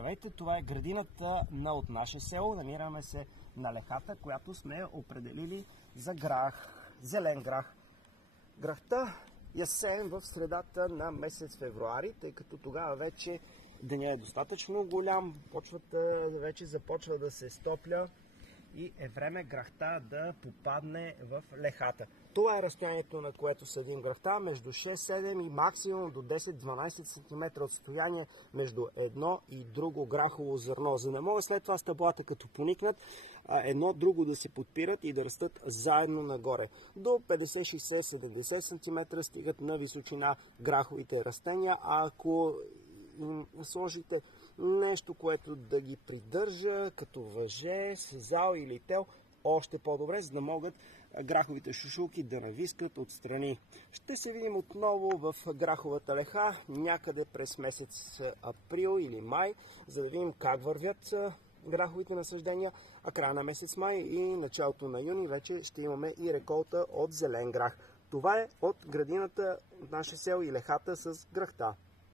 Здравейте, това е градината от наше село. Намираме се на лехата, която сме определили за грах, зелен грах. Грахта я сеем в средата на месец февруари, тъй като тогава вече деня е достатъчно голям, почвата вече започва да се стопля и е време грахта да попадне в лехата. Това е разстоянието, на което съдим грахта, между 6-7 и максимум до 10-12 см отстояние между едно и друго грахово зърно, за да могат след това стъблата, като поникнат, едно друго да се подпират и да растат заедно нагоре. До 50-60-70 см стигат на височина граховите растения, а ако сложите нещо, което да ги придържа, като въже, сезал или тел, още по-добре, за да могат граховите шушулки да навискат отстрани. Ще се видим отново в граховата леха някъде през месец април или май, за да видим как вървят граховите насъждения, а края на месец май и началото на юни вече ще имаме и реколта от зелен грах. Това е от градината от наше село и лехата с грахта.